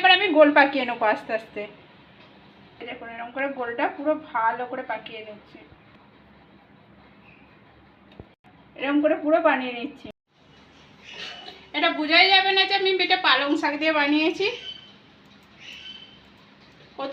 এবার আমি গোল পাকিয়ে নেব আস্তে আস্তে। দেখুন, এরকম করে গোলটা পুরো ভালো করে পাকিয়ে নিচ্ছি। এরকম করে পুরো বানিয়ে নিচ্ছি। এটা বোঝাই যাবে না যে আমি এটা পালং শাক দিয়ে বানিয়েছি। কত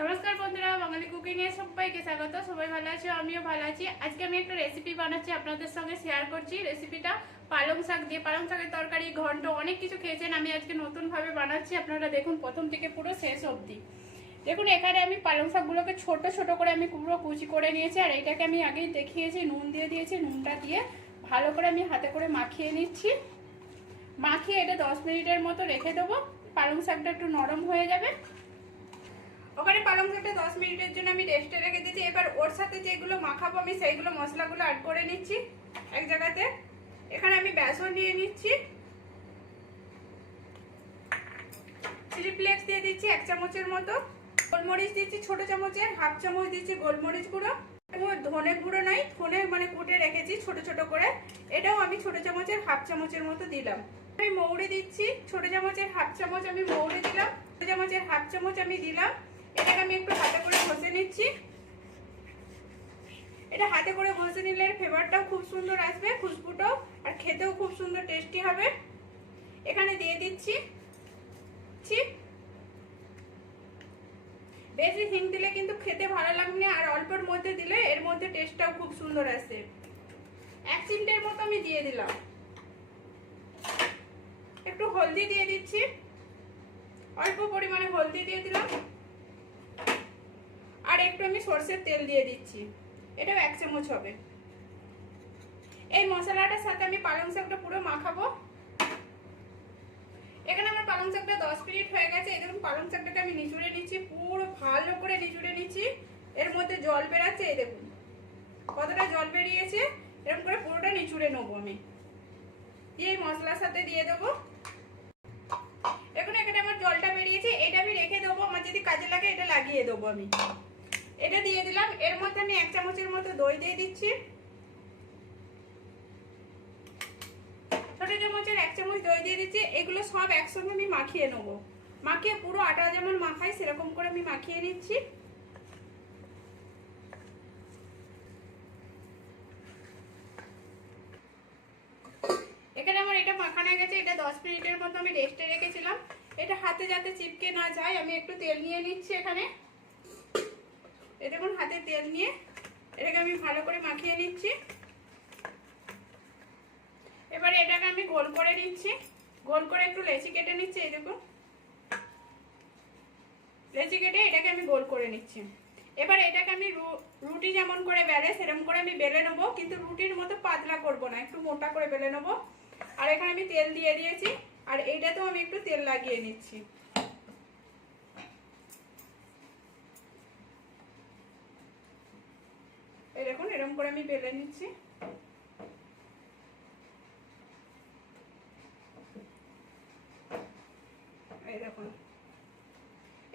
নমস্কার বন্ধুরা, বাঙালি কুকিং এ সবাইকে স্বাগত। সবাই ভালো আছে? আমিও ভালো আছি। আজকে আমি একটা রেসিপি বানাচ্ছি, আপনাদের সঙ্গে শেয়ার করছি। রেসিপিটা পালং শাক দিয়ে। পালং শাকের তরকারি, ঘন্ট, অনেক কিছু খেয়েছেন। আমি আজকে নতুনভাবে বানাচ্ছি। আপনারা দেখুন, প্রথম থেকে পুরো শেষ অবধি। দেখুন, এখানে আমি পালং শাকগুলোকে ছোট ছোট করে আমি পুরো কুচি করে নিয়েছি। আর এটাকে আমি আগেই দেখিয়েছি, নুন দিয়ে দিয়েছি। নুনটা দিয়ে ভালো করে আমি হাতে করে মাখিয়ে নিচ্ছি। মাখিয়ে এটা দশ মিনিটের মতো রেখে দেবো। পালং শাকটা একটু নরম হয়ে যাবে। ওখানে পালং শাকটা দশ মিনিটের জন্য আমি রেস্টে রেখে দিয়েছি। এবার ওর সাথে যেগুলো মাখাবো, আমি সেইগুলো মশলাগুলো অ্যাড করে নিচ্ছি এক জায়গাতে। এখানে আমি বেসন নিয়ে নিচ্ছি। চিলি ফ্লেক্স দিয়ে দিচ্ছি এক চামচের মতো। গোলমরিচ দিচ্ছি ছোট চামচের, হাফ চামচ দিচ্ছি গোলমরিচ গুঁড়ো। ধনে গুঁড়ো নয় ধনে মানে কুটে রেখেছি ছোট ছোট করে। এটাও আমি ছোট চামচের, হাফ চামচের মতো দিলাম। আমি মৌরি দিচ্ছি, ছোট চামচের, হাফ চামচ আমি মৌরি দিলাম। ছোট চামচের, হাফ চামচ আমি দিলাম। আমি একটু হাতে করে ঘষে নিচ্ছি। এটা হাতে করে ঘষে নিলে ফ্লেভারটাও খুব সুন্দর আসবে, খুশবুটাও, আর খেতেও খুব সুন্দর টেস্টি হবে। এখানে দিয়ে দিচ্ছি। বেশি হিং দিলে কিন্তু খেতে ভালো লাগবে আর অল্পের মধ্যে দিলে এর মধ্যে টেস্টটাও খুব সুন্দর আসে। এক চিমটের মতো আমি দিয়ে দিলাম। একটু হলদি দিয়ে দিচ্ছি। অল্প পরিমাণে হলদি দিয়ে দিলাম। আর একটু আমি সর্ষের তেল দিয়ে দিচ্ছি। এটাও এক চামচ হবে। এই মশলাটার সাথে আমি পালং শাকটা পুরো মাখাবো। এখানে আমার পালং শাকটা দশ মিনিট হয়ে গেছে। এই দেখুন, পালং শাকটাকে আমি নিচুড়ে নিচ্ছি, পুরো ভালো করে নিচুড়ে নিচ্ছি। এর মধ্যে জল বেরাচ্ছে, এই দেখুন। কতটা জল বেরিয়েছে, এরকম করে পুরোটা নিচুড়ে নেব আমি। দিয়ে এই মশলার সাথে দিয়ে দেবো। এখন এখানে আমার জলটা বেরিয়েছে, এটা আমি রেখে দেবো। আমার যদি কাজে লাগে, এটা লাগিয়ে দেবো আমি। এটা দিয়ে দিলাম। এর মধ্যে আমি এক চামচের মতো দই দিয়ে দিচ্ছি। ছোট চামচের এক চামচ দই দিয়ে দিচ্ছি। এগুলো সব একসঙ্গে আমি মাখিয়ে নেব। মাখিয়ে পুরো আটা যেমন মাখাই, সেরকম করে আমি মাখিয়ে নিচ্ছি। এখানে আমার এটা মাখানো গেছে। এটা দশ মিনিটের মতো আমি রেখেছিলাম। এটা হাতে যাতে চিপকে না যায়, আমি একটু তেল নিয়ে নিচ্ছি এখানে। এই দেখুন, হাতে তেল নিয়ে এটাকে আমি ভালো করে মাখিয়ে নিচ্ছি। এবারে এটাকে আমি গোল করে নিচ্ছি। গোল করে একটু লেচি কেটে নিচ্ছি, এই দেখুন। লেচি কেটে এটাকে আমি গোল করে নিচ্ছি। এবার এটাকে আমি রুটি যেমন করে বেলে সেরকম করে আমি বেলে নেব, কিন্তু রুটির মতো পাতলা করব না, একটু মোটা করে বেলে নেব। আর এখানে আমি তেল দিয়ে দিয়েছি, আর এইটাতেও আমি একটু তেল লাগিয়ে নিচ্ছি এই দেখুন এরকম করে আমি বেলে নিচ্ছি। এই দেখুন।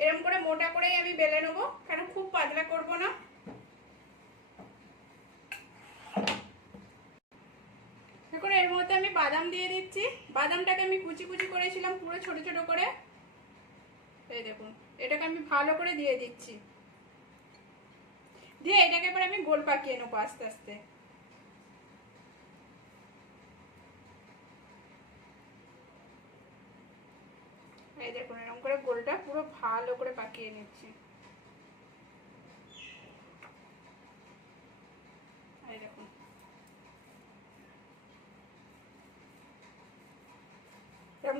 এরকম করে মোটা করেই আমি বেলে নেব, কেন খুব পাতলা করব না। এখন এর মধ্যে আমি বাদাম দিয়ে দিচ্ছি। বাদামটাকে আমি কুচি কুচি করেছিলাম, পুরো ছোট ছোট করে। এই দেখুন, এটাকে আমি ভালো করে দিয়ে দিচ্ছি। দিয়ে এটাকে এবার আমি গোল পাকিয়ে নেব আস্তে আস্তে। এই দেখুন, এরকম করে গোলটা পুরো ভালো করে পাকিয়ে নিচ্ছি।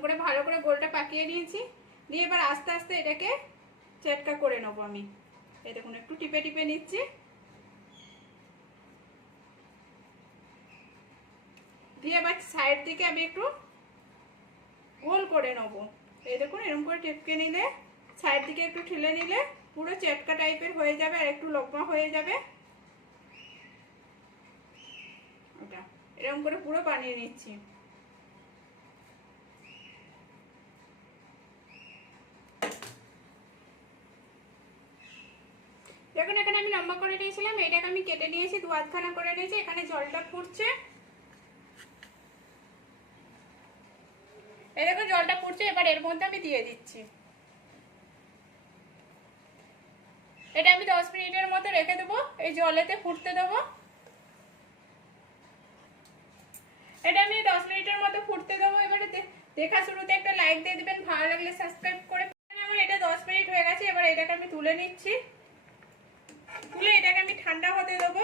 করে ভালো করে গোলটা পাকিয়ে নিয়েছি। দিয়ে এবার আস্তে আস্তে এটাকে চেটকা করে নেব আমি। এই দেখুন, একটু টিপে টিপে নিচ্ছি। দিয়ে এবার সাইড দিকে আমি একটু গোল করে নেব। এই দেখুন, এরকম করে টেপকে নিলে সাইড দিকে একটু ঠেলে নিলে পুরো চেটকা টাইপের হয়ে যাবে আর একটু লম্বা হয়ে যাবে। ওটা এরকম করে পুরো বানিয়ে নিচ্ছি। দেখুন, এখানে আমি লম্বা করে নিয়েছিলাম এটাকে আমি কেটে নিয়েছি, দু আধখানা করে নিয়েছি এখানে জলটা ফুটছে। এই দেখুন, জলটা ফুটছে, এবার এর মধ্যে আমি দিয়ে দিচ্ছি। এটা আমি দশ মিনিটের মতো রেখে দেবো, এই জলেতে ফুটতে দেবো। এটা আমি দশ মিনিটের মতো ফুটতে দেবো, এবারে দেখা শুরুতে একটা লাইক দিয়ে দিবেন, ভালো লাগলে সাবস্ক্রাইব করে আমার এটা দশ মিনিট হয়ে গেছে, এবার এটাকে আমি তুলে নিচ্ছি। তুলে এটাকে আমি ঠান্ডা হতে দেবো।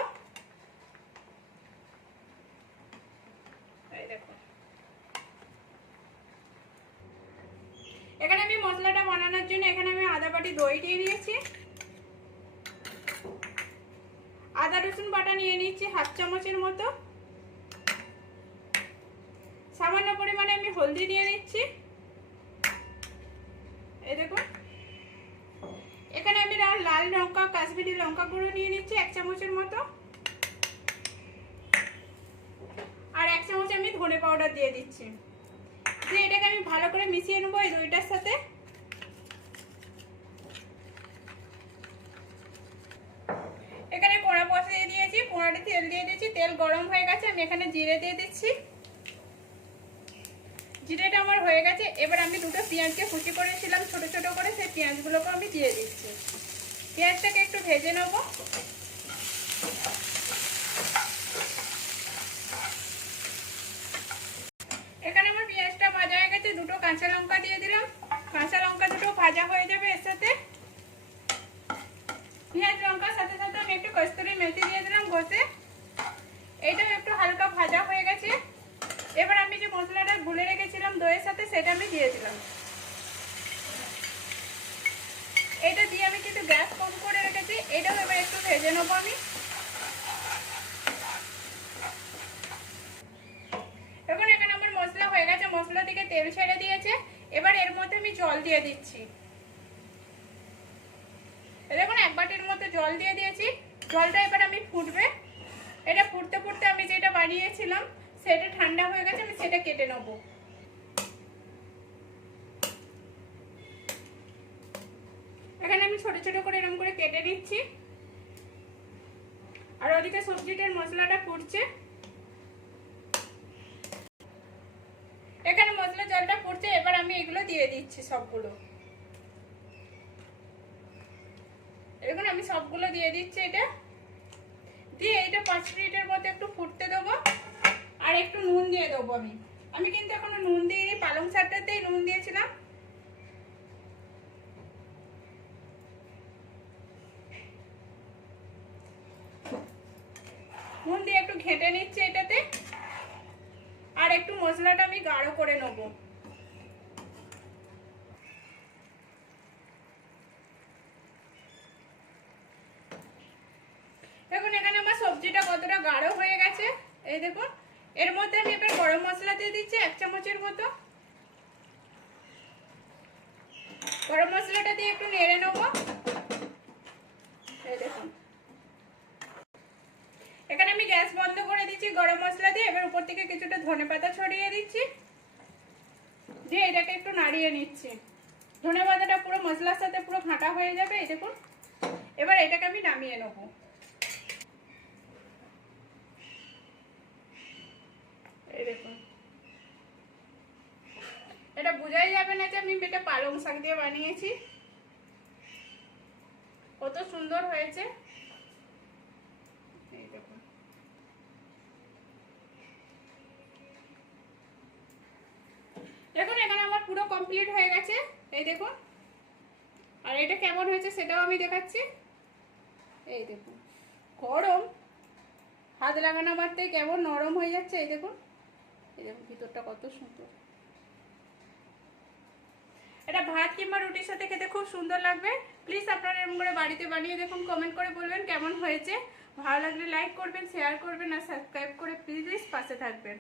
এখানে আমি মশলাটা বানানোর জন্য এখানে আমি আদা বাটি, দই দিয়ে দিয়েছি। আদা, রসুন বাটা নিয়ে নিচ্ছি হাফ চামচের মতো। সামান্য পরিমাণে আমি হলদি নিয়ে নিচ্ছি এই দেখুন। লাল লঙ্কা, কাশ্মীরি লঙ্কা গুঁড়ো নিয়ে নিচ্ছি এক চামচের মতো। আর এক চামচ আমি ধনে পাউডার দিয়ে দিচ্ছি। দিয়ে এটাকে আমি ভালো করে মিশিয়ে নেব এই দইটার সাথে। এখানে কোড়া বসিয়ে দিয়েছি, কোড়াতে তেল দিয়ে দিয়েছি, তেল গরম হয়ে গেছে, আমি এখানে জিরে দিয়ে দিচ্ছি। জিরেটা আমার হয়ে গেছে, এবার আমি দুটো পেঁয়াজকে কুচি করেছিলাম, ছোট ছোট করে, সেই পেঁয়াজগুলোকে আমি দিয়ে দিচ্ছি। পেঁয়াজটাকে একটু ভেজে নেব। এখানে আমার পেঁয়াজটা ভাজা হয়ে গেছে, দুটো কাঁচা লঙ্কা দিয়ে দিলাম। কাঁচা লঙ্কা দুটো ভাজা হয়ে যাবে এর সাথে। পেঁয়াজ লঙ্কার সাথে সাথে আমি একটু কস্তুরি মেথি দিয়ে দিলাম ঘষে এইটাও একটু হালকা ভাজা হয়ে গেছে। এবার আমি যে মশলাটা গুলে রেখেছিলাম দইয়ের সাথে, সেটা আমি দিয়ে দিলাম। এটা দিয়ে আমি কিন্তু গ্যাস কম করে রেখেছি এটাও এবার একটু ভেজে নেব আমি। এখন এখানে আমার মশলা হয়ে গেছে, মশলা থেকে তেল ছেড়ে দিয়েছে। এবার এর মধ্যে আমি জল দিয়ে দিচ্ছি। দেখুন, এক বাটির মতো জল দিয়ে দিয়েছি। জলটা এবার আমি ফুটবে। এটা ফুটতে ফুটতে আমি যেটা বানিয়েছিলাম, সেটা ঠান্ডা হয়ে গেছে, আমি সেটা কেটে নেব। এখানে আমি ছোট ছোট করে এরকম করে কেটে নিচ্ছি। আর ওদিকে সবজিটার মশলাটা ফুটছে এখানে মশলা জলটা ফুটছে এবার আমি এগুলো দিয়ে দিচ্ছি সবগুলো। দেখুন, আমি সবগুলো দিয়ে দিচ্ছি এটা। দিয়ে এটা পাঁচ মিনিটের মধ্যে একটু ফুটতে দেবো, আর একটু নুন দিয়ে দেবো আমি। আমি কিন্তু এখনও নুন দিইনি, পালং শাকটাতেই নুন দিয়েছিলাম নুন দিয়ে একটু ঘেঁটে নিচ্ছি এটাতে। আর একটু মশলাটা আমি গাঢ় করে নেব। দেখুন, এখানে আমার সবজিটা কতটা গাঢ় হয়ে গেছে। এই দেখুন, এর মধ্যে আমি এবার গরম মশলা দিয়ে দিচ্ছি এক চামচের মতো। গরম মশলাটা দিয়ে একটু নেড়ে নেব এই দেখুন এখানে আমি গ্যাস বন্ধ করে দিচ্ছি, গরম মশলা দিয়ে এবার উপর থেকে কিছুটা ধনে পাতা ছড়িয়ে দিচ্ছি। দিয়ে এটাকে একটু নাড়িয়ে নিচ্ছি। ধনে পাতাটা পুরো মশলার সাথে পুরো ঘাঁটা হয়ে যাবে, এই দেখুন। এবার এটাকে আমি নামিয়ে নেব। এটা বোঝাই যাবে না যে আমি পালং শাক দিয়ে বানিয়েছি। কত সুন্দর হয়েছে এই দেখুন দেখুন এখানে আমার পুরো কমপ্লিট হয়ে গেছে। এই দেখুন। আর এটা কেমন হয়েছে সেটাও আমি দেখাচ্ছি। এই দেখুন। গরম। হাত লাগানো মারতে কেমন নরম হয়ে যাচ্ছে, এই দেখুন। এই দেখুন, ভিতরটা কত সুন্দর। এটা ভাত কিংবা রুটির সাথে খেতে খুব সুন্দর লাগবে। প্লিজ আপনারা এরকম করে বাড়িতে বানিয়ে দেখুন কমেন্ট করে বলবেন কেমন হয়েছে। ভালো লাগলে লাইক করবেন শেয়ার করবেন, আর সাবস্ক্রাইব করে প্লিজ পাশে থাকবেন।